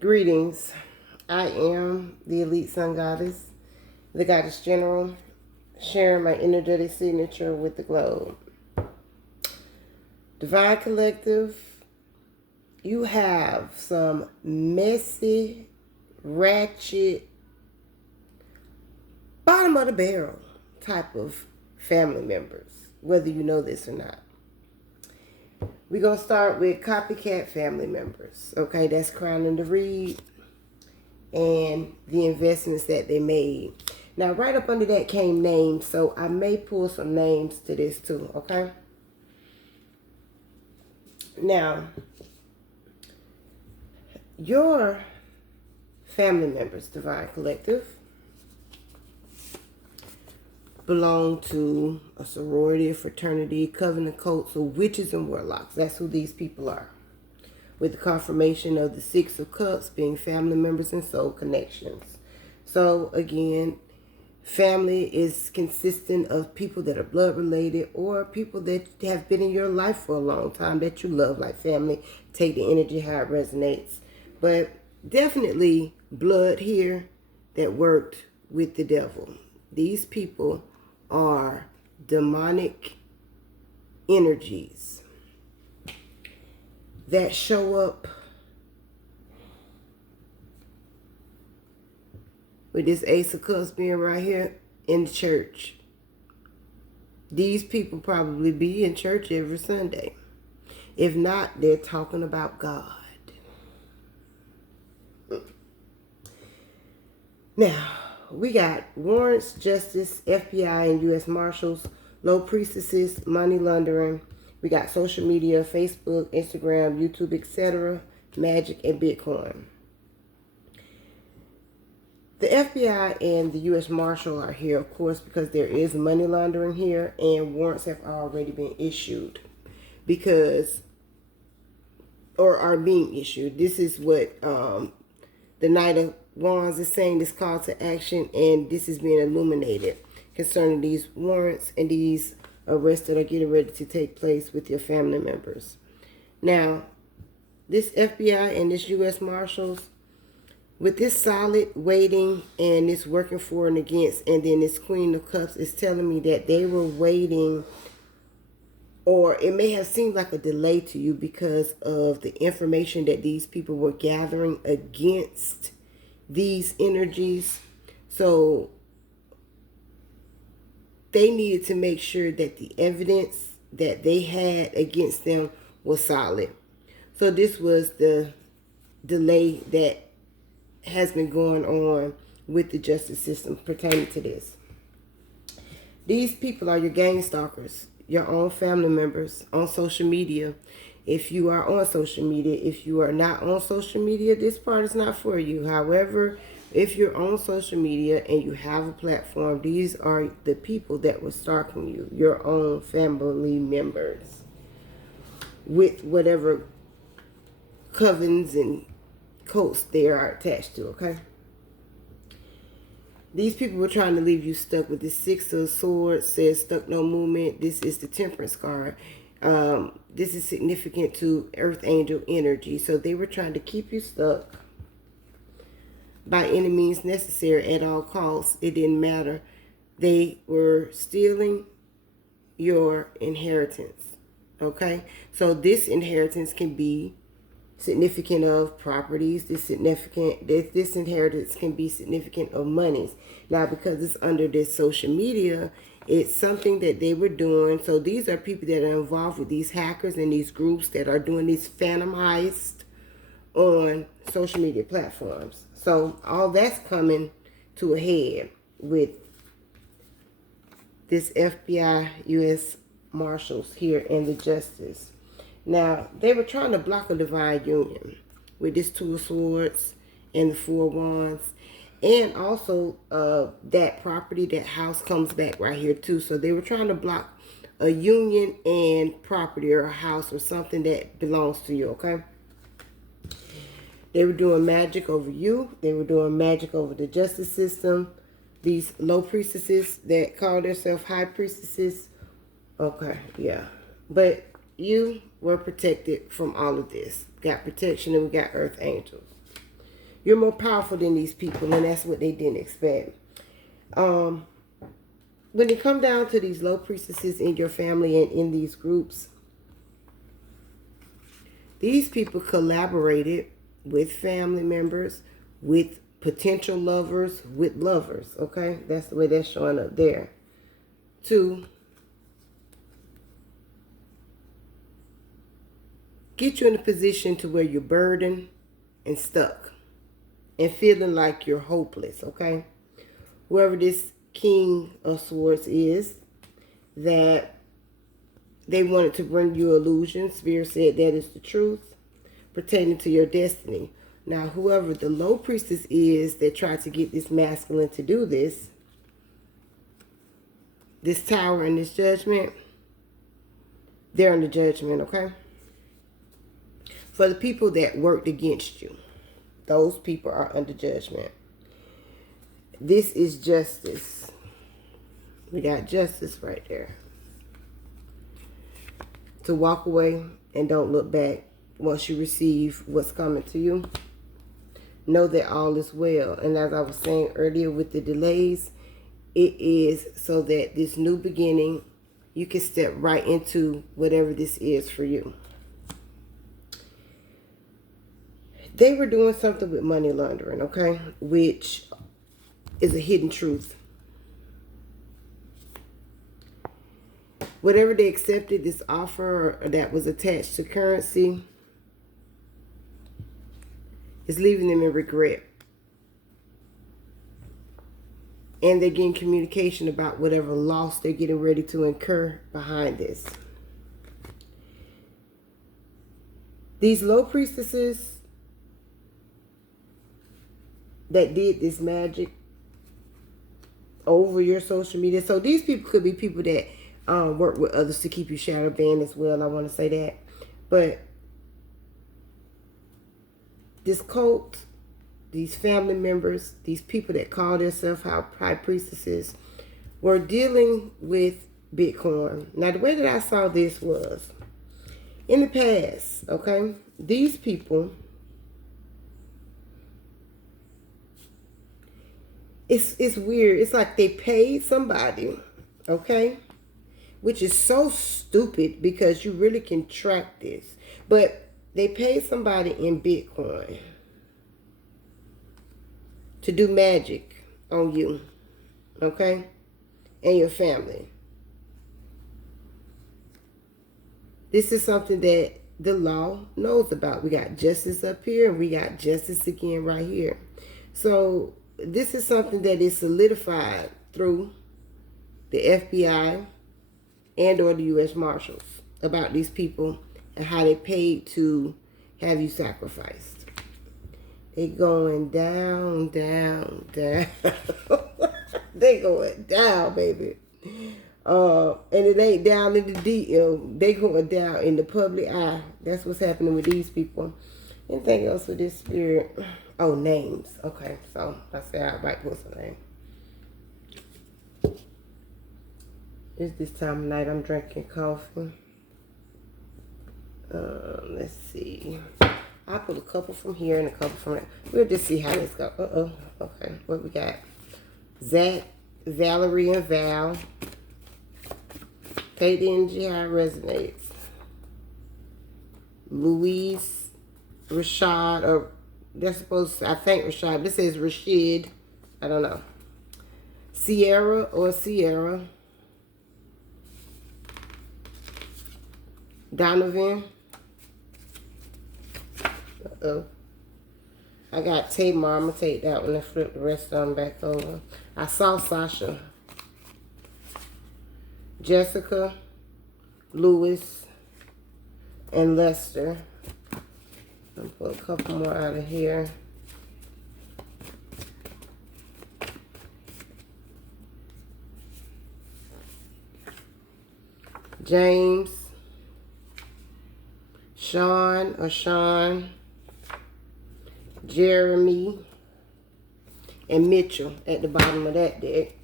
Greetings. I am the Elite Sun Goddess, the Goddess General, sharing my energetic signature with the globe. Divine Collective, you have some messy, ratchet, bottom of the barrel type of family members, whether you know this or not. We're going to start with copycat family members. Okay, that's crowning the reed and the investments that they made. Now, right up under that came names, so I may pull some names to this too, okay? Now, your family members, Divine Collective, belong to a sorority, a fraternity, covenant cults, or witches and warlocks. That's who these people are. With the confirmation of the Six of Cups being family members and soul connections. So again, family is consistent of people that are blood related or people that have been in your life for a long time that you love, like family. Take the energy how it resonates. But definitely blood here that worked with the devil. These people are demonic energies that show up with this Ace of Cups being right here in the church. These people probably be in church every Sunday. If not, they're talking about God. Now, we got warrants, justice, FBI, and U.S. Marshals, low priestesses, money laundering. We got social media, Facebook, Instagram, YouTube, etc., magic, and Bitcoin. The FBI and the U.S. Marshal are here, of course, because there is money laundering here, and warrants have already been issued or are being issued. This is what the Knight of Wands is saying, this call to action, and this is being illuminated concerning these warrants and these arrests that are getting ready to take place with your family members. Now, this FBI and this U.S. Marshals, with this solid waiting and this working for and against, and then this Queen of Cups is telling me that they were waiting, or it may have seemed like a delay to you because of the information that these people were gathering against these energies. So they needed to make sure that the evidence that they had against them was solid. So this was the delay that has been going on with the justice system pertaining to this. These people are your gang stalkers, your own family members on social media. If you are on social media, if you are not on social media, this part is not for you. However, if you're on social media and you have a platform, these are the people that were stalking you, your own family members, with whatever covens and cults they are attached to, okay? These people were trying to leave you stuck with the Six of Swords, says stuck no movement. This is the Temperance card. This is significant to Earth Angel energy. So they were trying to keep you stuck by any means necessary at all costs. It didn't matter. They were stealing your inheritance. Okay? So this inheritance can be significant of properties. This inheritance can be significant of monies. Now, because it's under this social media, it's something that they were doing. So these are people that are involved with these hackers and these groups that are doing these phantom heists on social media platforms. So all that's coming to a head with this FBI, U.S. Marshals here and the Justice. Now, they were trying to block a divine union with this Two of Swords and the Four of Wands. And also that property, that house comes back right here too. So they were trying to block a union and property or a house or something that belongs to you, okay? They were doing magic over you. They were doing magic over the justice system. These low priestesses that call themselves high priestesses. Okay, yeah. But you were protected from all of this. Got protection, and we got earth angels. You're more powerful than these people, and that's what they didn't expect. When it come down to these low priestesses in your family and in these groups, these people collaborated with family members, with potential lovers, with lovers, okay? That's the way that's showing up there. To get you in a position to where you're burdened and stuck and feeling like you're hopeless, okay? Whoever this King of Swords is, that they wanted to bring you illusion. Spirit said that is the truth pertaining to your destiny. Now, whoever the low priestess is that tried to get this masculine to do this tower and this judgment, they're in the judgment, okay? For the people that worked against you, those people are under judgment. This is justice. We got justice right there. To walk away and don't look back once you receive what's coming to you. Know that all is well. And as I was saying earlier with the delays, it is so that this new beginning, you can step right into whatever this is for you. They were doing something with money laundering, okay? Which is a hidden truth. Whatever they accepted, this offer that was attached to currency, is leaving them in regret. And they're getting communication about whatever loss they're getting ready to incur behind this. These low priestesses that did this magic over your social media. So these people could be people that work with others to keep you shadow banned as well. I want to say that. But this cult, these family members, these people that call themselves high priestesses, were dealing with Bitcoin. Now, the way that I saw this was, in the past, okay, these people, it's weird. It's like they paid somebody, okay, which is so stupid because you really can track this. But they paid somebody in Bitcoin to do magic on you, okay, and your family. This is something that the law knows about. We got justice up here and we got justice again right here. So this is something that is solidified through the FBI and or the U.S. Marshals about these people and how they paid to have you sacrificed. They going down, down, down. They going down, baby. And it ain't down in the DM. They going down in the public eye. That's what's happening with these people. Anything else with this spirit? Oh, names. Okay, so I said I might put some names. It's this time of night. I'm drinking coffee. Let's see. I put a couple from here and a couple from there. We'll just see how this goes. Okay, what we got? Zach, Valerie, and Val. Take the energy how it resonates. Louise, Rashad, or they're supposed to, I think Rashad. This says Rashid. I don't know. Sierra or Sierra. Donovan. I got Tamar. I'm going to take that one and flip the rest of them back over. I saw Sasha. Jessica, Lewis, and Lester. I'll put a couple more out of here. James, Sean, Jeremy, and Mitchell at the bottom of that deck.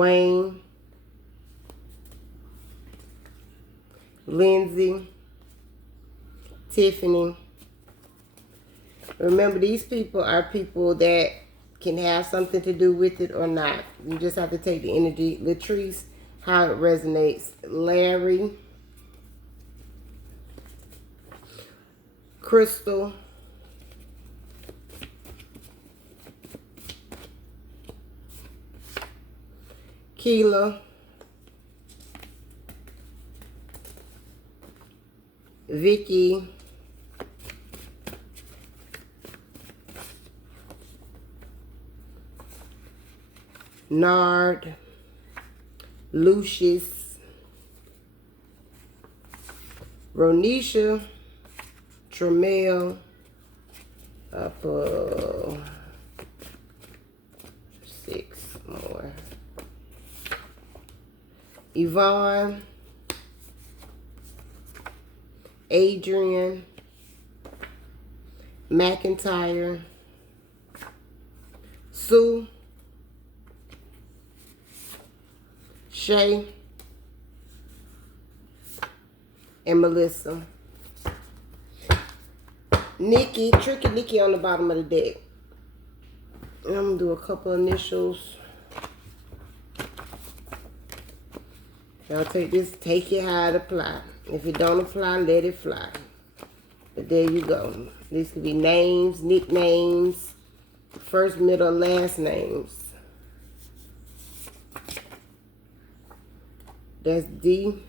Wayne, Lindsay, Tiffany. Remember, these people are people that can have something to do with it or not. You just have to take the energy. Latrice, how it resonates. Larry, Crystal, Keela, Vicky, Nard, Lucius, Ronisha, Tremel, up 6 more. Yvonne, Adrian, McIntyre, Sue, Shay, and Melissa. Nikki, Tricky Nikki on the bottom of the deck. And I'm going to do a couple initials. Y'all take this, take it how it apply. If it don't apply, let it fly. But there you go. These could be names, nicknames, first, middle, last names. That's D,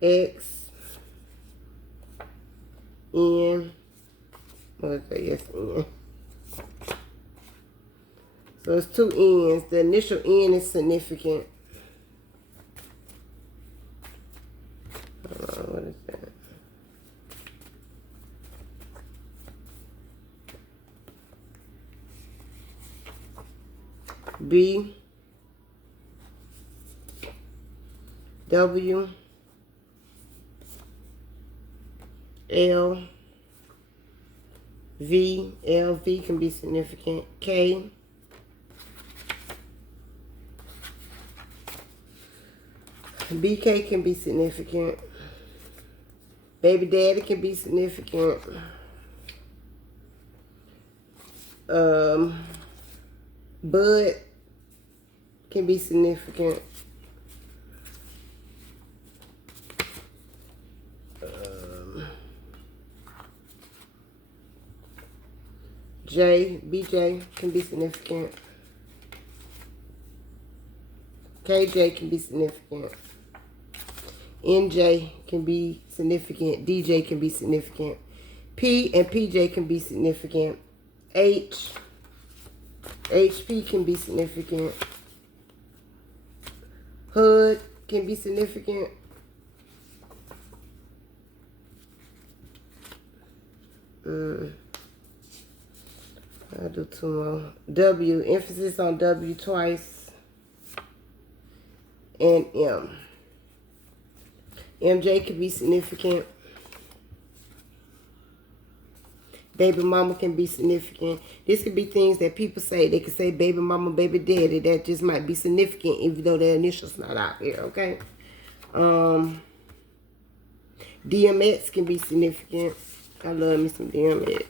X, N. What is that? Yes, N. So it's 2 N's. The initial N is significant. What is that? B, W, L, V. L, V can be significant. K, BK can be significant. Baby daddy can be significant. Bud can be significant. BJ can be significant. KJ can be significant. NJ can be significant. DJ can be significant. P and PJ can be significant. HP can be significant. Hood can be significant. I'll do 2 more. W, emphasis on W twice. And M. MJ could be significant. Baby mama can be significant. This could be things that people say. They could say baby mama, baby daddy. That just might be significant even though their initials not out here, okay? DMX can be significant. I love me some DMX.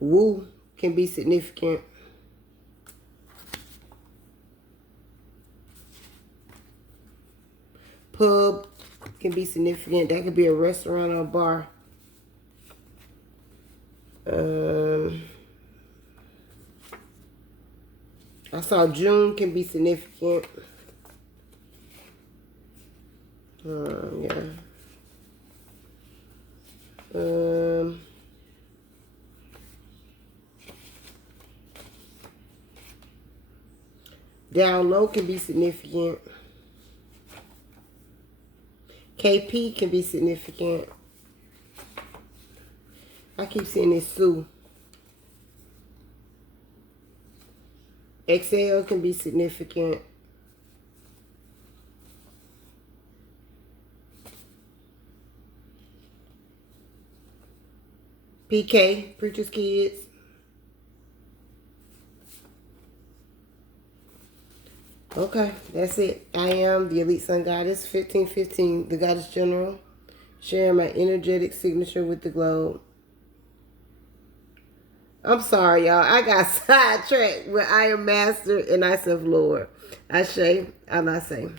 Woo can be significant. Pub can be significant. That could be a restaurant or a bar. I saw June can be significant. Yeah. Down low can be significant. KP can be significant. I keep seeing this Sue. XL can be significant. PK, Preacher's Kids. Okay, that's it. I am the Elite Sun Goddess, 1515, the Goddess General, sharing my energetic signature with the globe. I'm sorry, y'all. I got sidetracked with I am Master and I serve Lord. Ashe, I'm not saying.